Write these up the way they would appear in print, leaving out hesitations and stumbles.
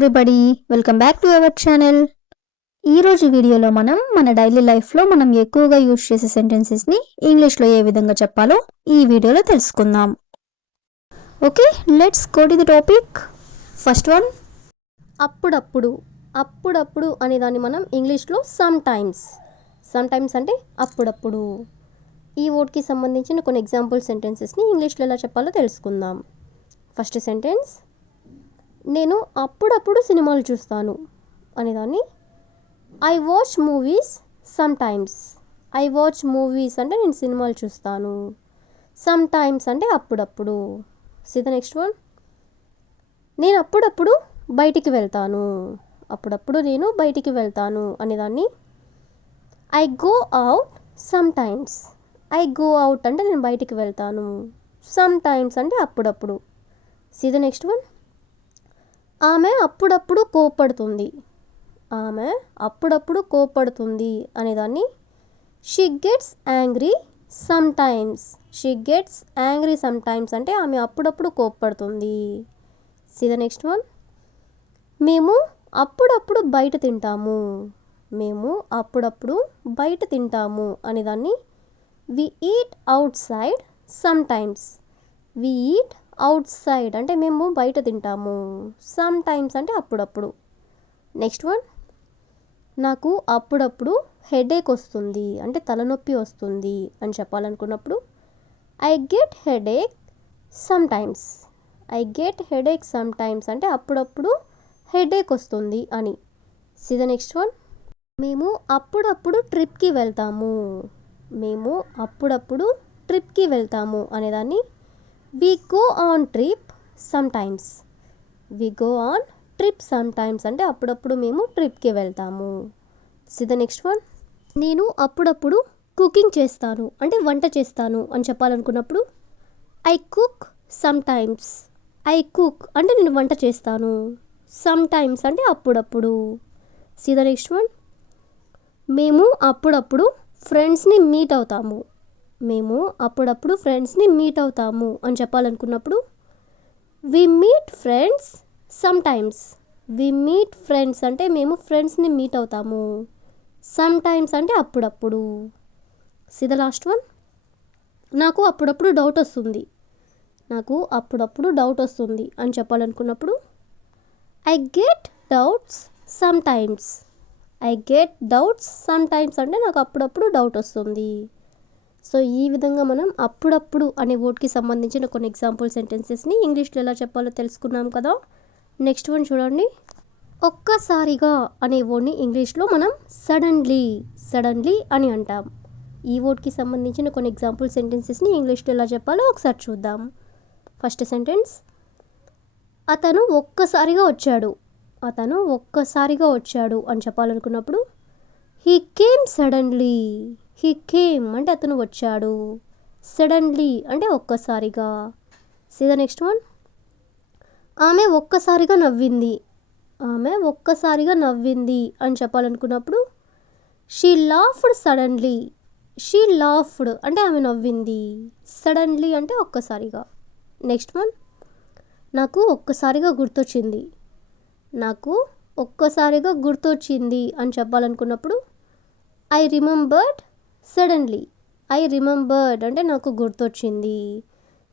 Everybody, welcome back to our channel. ఈరోజు వీడియోలో మనం మన డైలీ లైఫ్లో మనం ఎక్కువగా యూజ్ చేసే సెంటెన్సెస్ని ఇంగ్లీష్లో ఏ విధంగా చెప్పాలో ఈ వీడియోలో తెలుసుకుందాం. Okay, let's go to the topic. First one, అప్పుడప్పుడు. అప్పుడప్పుడు అనే దాన్ని మనం ఇంగ్లీష్లో సమ్ టైమ్స్ అంటే అప్పుడప్పుడు. ఈ వర్డ్కి సంబంధించిన కొన్ని ఎగ్జాంపుల్ సెంటెన్సెస్ని ఇంగ్లీష్లో ఎలా చెప్పాలో తెలుసుకుందాం. ఫస్ట్ సెంటెన్స్, నేను అప్పుడప్పుడు సినిమాలు చూస్తాను అనేదాన్ని I watch movies some times. I watch movies అంటే నేను సినిమాలు చూస్తాను. సమ్ టైమ్స్ అంటే అప్పుడప్పుడు. సీ ద నెక్స్ట్ వన్, నేను అప్పుడప్పుడు బయటికి వెళ్తాను. అప్పుడప్పుడు నేను బయటికి వెళ్తాను అనేదాన్ని I go out some times. I go out అంటే నేను బయటికి వెళ్తాను. సమ్ టైమ్స్ అంటే అప్పుడప్పుడు. సీ ద నెక్స్ట్ వన్, ఆమె అప్పుడప్పుడు కోప్పడుతుంది. ఆమె అప్పుడప్పుడు కోప్పడుతుంది అనేదాన్ని she gets angry sometimes. She gets angry sometimes అంటే ఆమె అప్పుడప్పుడు కోప్పడుతుంది. సీ ద నెక్స్ట్ వన్, మేము అప్పుడప్పుడు బయట తింటాము. మేము అప్పుడప్పుడు బయట తింటాము అనేదాన్ని we eat outside sometimes. We eat outside అంటే మేము బయట తింటాము. సమ్ టైమ్స్ అంటే అప్పుడప్పుడు. నెక్స్ట్ వన్, నాకు అప్పుడప్పుడు హెడేక్ వస్తుంది అంటే తలనొప్పి వస్తుంది అని చెప్పాలనుకున్నప్పుడు I get headache sometimes. I get headache sometimes అంటే అప్పుడప్పుడు హెడేక్ వస్తుంది అని. సీ ద నెక్స్ట్ వన్, మేము అప్పుడప్పుడు ట్రిప్కి వెళ్తాము. మేము అప్పుడప్పుడు ట్రిప్కి వెళ్తాము అనేదాన్ని we go on trip sometimes. We go on trip sometimes అంటే అప్పుడప్పుడు మేము ట్రిప్కి వెళ్తాము. సీ ద నెక్స్ట్ వన్, నేను అప్పుడప్పుడు కుకింగ్ చేస్తాను అంటే వంట చేస్తాను అని చెప్పాలనుకున్నప్పుడు I cook sometimes. I cook అంటే నేను వంట చేస్తాను. సమ్ టైమ్స్ అంటే అప్పుడప్పుడు. సీ ద నెక్స్ట్ వన్, మేము అప్పుడప్పుడు ఫ్రెండ్స్ని మీట్ అవుతాము. మేము అప్పుడప్పుడు ఫ్రెండ్స్ని మీట్ అవుతాము అని చెప్పాలనుకున్నప్పుడు we meet friends sometimes. We meet friends అంటే మేము ఫ్రెండ్స్ని మీట్ అవుతాము. సమ్ టైమ్స్ అంటే అప్పుడప్పుడు. సీ ద లాస్ట్ వన్, నాకు అప్పుడప్పుడు డౌట్ వస్తుంది. నాకు అప్పుడప్పుడు డౌట్ వస్తుంది అని చెప్పాలనుకున్నప్పుడు I get doubts sometimes. I get doubts sometimes అంటే నాకు అప్పుడప్పుడు డౌట్ వస్తుంది. సో ఈ విధంగా మనం అప్పుడప్పుడు అనే వర్డ్కి సంబంధించిన కొన్ని ఎగ్జాంపుల్ సెంటెన్సెస్ని ఇంగ్లీష్లో ఎలా చెప్పాలో తెలుసుకున్నాం కదా. నెక్స్ట్ వన్ చూడండి, ఒక్కసారిగా అనే వర్డ్ని ఇంగ్లీష్లో మనం సడన్లీ అని అంటాం. ఈ వర్డ్కి సంబంధించిన కొన్ని ఎగ్జాంపుల్ సెంటెన్సెస్ని ఇంగ్లీష్లో ఎలా చెప్పాలో ఒకసారి చూద్దాం. ఫస్ట్ సెంటెన్స్, అతను ఒక్కసారిగా వచ్చాడు. అతను ఒక్కసారిగా వచ్చాడు అని చెప్పాలనుకున్నప్పుడు he came suddenly. He came అంటే అతను వచ్చాడు. సడన్లీ అంటే ఒక్కసారిగా. సీ ద నెక్స్ట్ వన్, ఆమె ఒక్కసారిగా నవ్వింది. ఆమె ఒక్కసారిగా నవ్వింది అని చెప్పాలనుకున్నప్పుడు she laughed suddenly. She laughed అంటే ఆమె నవ్వింది. సడన్లీ అంటే ఒక్కసారిగా. నెక్స్ట్ వన్, నాకు ఒక్కసారిగా గుర్తొచ్చింది. నాకు ఒక్కసారిగా గుర్తొచ్చింది అని చెప్పాలనుకున్నప్పుడు I remembered suddenly. I remembered అంటే నాకు గుర్తొచ్చింది.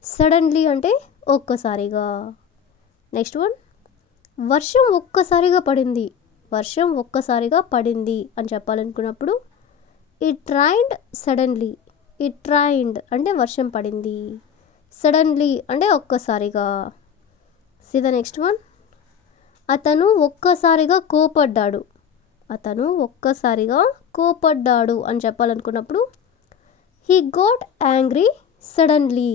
సడన్లీ అంటే ఒక్కసారిగా. నెక్స్ట్ వన్, వర్షం ఒక్కసారిగా పడింది. వర్షం ఒక్కసారిగా పడింది అని చెప్పాలనుకున్నప్పుడు it rained suddenly. It rained అంటే వర్షం పడింది. సడన్లీ అంటే ఒక్కసారిగా. సీ ద నెక్స్ట్ వన్, అతను ఒక్కసారిగా కోపడ్డాడు. అతను ఒక్కసారిగా కోపడ్డాడు అని చెప్పాలనుకున్నప్పుడు he got angry suddenly.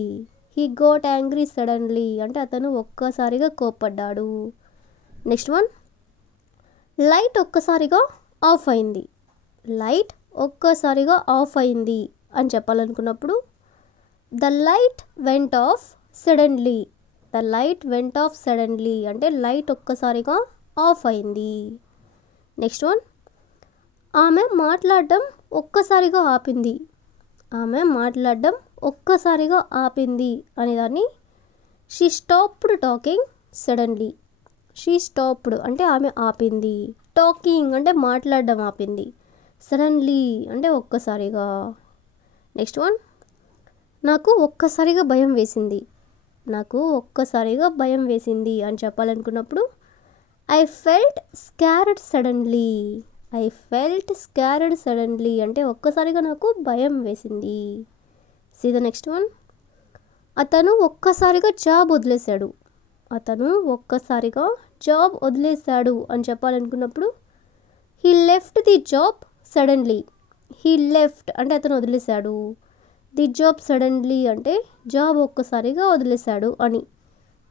He got angry suddenly అంటే అతను ఒక్కసారిగా కోపడ్డాడు. నెక్స్ట్ వన్, లైట్ ఒక్కసారిగా ఆఫ్ అయింది. లైట్ ఒక్కసారిగా ఆఫ్ అయింది అని చెప్పాలనుకున్నప్పుడు the light went off suddenly. The light went off suddenly అంటే లైట్ ఒక్కసారిగా ఆఫ్ అయింది. నెక్స్ట్ వన్, ఆమె మాట్లాడడం ఒక్కసారిగా ఆపింది. ఆమె మాట్లాడడం ఒక్కసారిగా ఆపింది అనేదాన్ని she stopped talking suddenly. She stopped అంటే ఆమె ఆపింది. టాకింగ్ అంటే మాట్లాడడం ఆపింది. సడన్లీ అంటే ఒక్కసారిగా. నెక్స్ట్ వన్, నాకు ఒక్కసారిగా భయం వేసింది. నాకు ఒక్కసారిగా భయం వేసింది అని చెప్పాలనుకున్నప్పుడు I felt scared suddenly. I felt scared suddenly అంటే ఒక్కసారిగా నాకు భయం వేసింది. సీ ద నెక్స్ట్ వన్, అతను ఒక్కసారిగా జాబ్ వదిలేశాడు. అతను ఒక్కసారిగా జాబ్ వదిలేశాడు అని చెప్పాలనుకున్నప్పుడు he left the job suddenly. He left అంటే అతను వదిలేశాడు. ది జాబ్ సడన్లీ అంటే జాబ్ ఒక్కసారిగా వదిలేశాడు అని.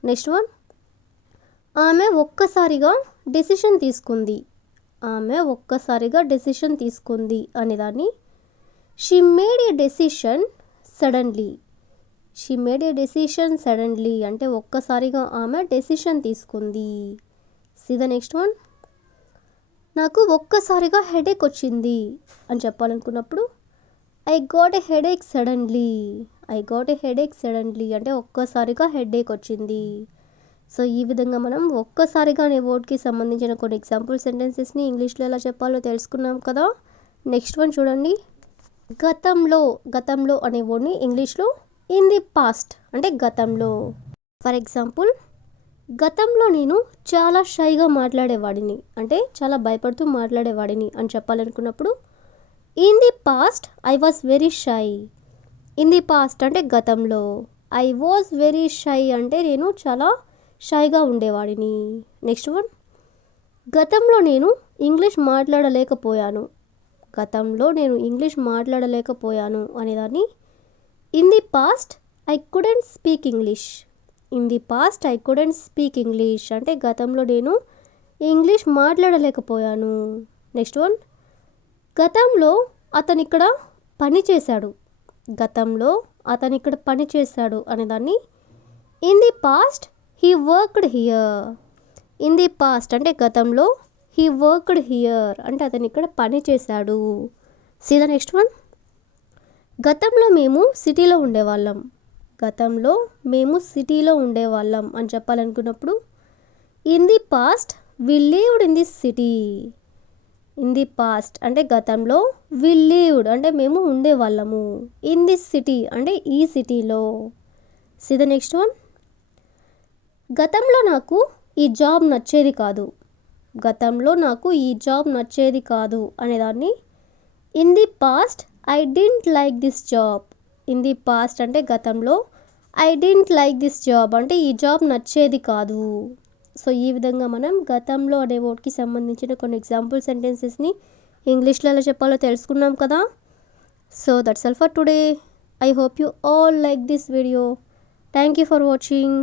నెక్స్ట్ వన్, ఆమె ఒక్కసారిగా డెసిషన్ తీసుకుంది. ఆమె ఒక్కసారిగా డెసిషన్ తీసుకుంది అనేదాన్ని she made A decision suddenly. She made A decision suddenly అంటే ఒక్కసారిగా ఆమె డెసిషన్ తీసుకుంది. సీ ద నెక్స్ట్ వన్, నాకు ఒక్కసారిగా హెడేక్ వచ్చింది అని చెప్పాలనుకున్నప్పుడు I got a headache suddenly. I got a headache suddenly అంటే ఒక్కసారిగా హెడేక్ వచ్చింది. సో ఈ విధంగా మనం ఒక్కసారిగా అనే వర్డ్కి సంబంధించిన కొన్ని ఎగ్జాంపుల్ సెంటెన్సెస్ని ఇంగ్లీష్లో ఎలా చెప్పాలో తెలుసుకున్నాం కదా. నెక్స్ట్ వన్ చూడండి, గతంలో. గతంలో అనే వర్డ్ని ఇంగ్లీష్లో ఇన్ ది పాస్ట్ అంటే గతంలో. ఫర్ ఎగ్జాంపుల్, గతంలో నేను చాలా షైగా మాట్లాడేవాడిని అంటే చాలా భయపడుతూ మాట్లాడేవాడిని అని చెప్పాలనుకున్నప్పుడు in the past I was very shy. In the past అంటే గతంలో. ఐ వాజ్ వెరీ షై అంటే నేను చాలా షైగా ఉండేవాడిని. నెక్స్ట్ వన్, గతంలో నేను ఇంగ్లీష్ మాట్లాడలేకపోయాను. గతంలో నేను ఇంగ్లీష్ మాట్లాడలేకపోయాను అనేదాన్ని in the past I couldn't speak English. In the past I couldn't speak English అంటే గతంలో నేను ఇంగ్లీష్ మాట్లాడలేకపోయాను. నెక్స్ట్ వన్, గతంలో అతను ఇక్కడ పని చేశాడు. గతంలో అతను ఇక్కడ పని చేశాడు అనేదాన్ని in the past he worked here. In the past అంటే గతంలో, హీ వర్క్డ్ హియర్ అంటే అతను ఇక్కడ పని చేశాడు. సీ ద నెక్స్ట్ వన్, గతంలో మేము సిటీలో ఉండేవాళ్ళం. గతంలో మేము సిటీలో ఉండేవాళ్ళం అని చెప్పాలనుకున్నప్పుడు in the past we lived in this city. In the past అంటే గతంలో, వి లివ్డ్ అంటే మేము ఉండేవాళ్ళము, ఇన్ దిస్ సిటీ అంటే ఈ సిటీలో. సీ ద నెక్స్ట్ వన్, గతంలో నాకు ఈ జాబ్ నచ్చేది కాదు. గతంలో నాకు ఈ జాబ్ నచ్చేది కాదు అనేదాన్ని in the past I didn't like this job. In the past అంటే గతంలో, I didn't like this job అంటే ఈ జాబ్ నచ్చేది కాదు. సో ఈ విధంగా మనం గతంలో అనే వర్డ్కి సంబంధించిన కొన్ని ఎగ్జాంపుల్ సెంటెన్సెస్ని ఇంగ్లీష్లో ఎలా చెప్పాలో తెలుసుకున్నాం కదా. So that's all for today. I hope you all like this video. Thank you for watching.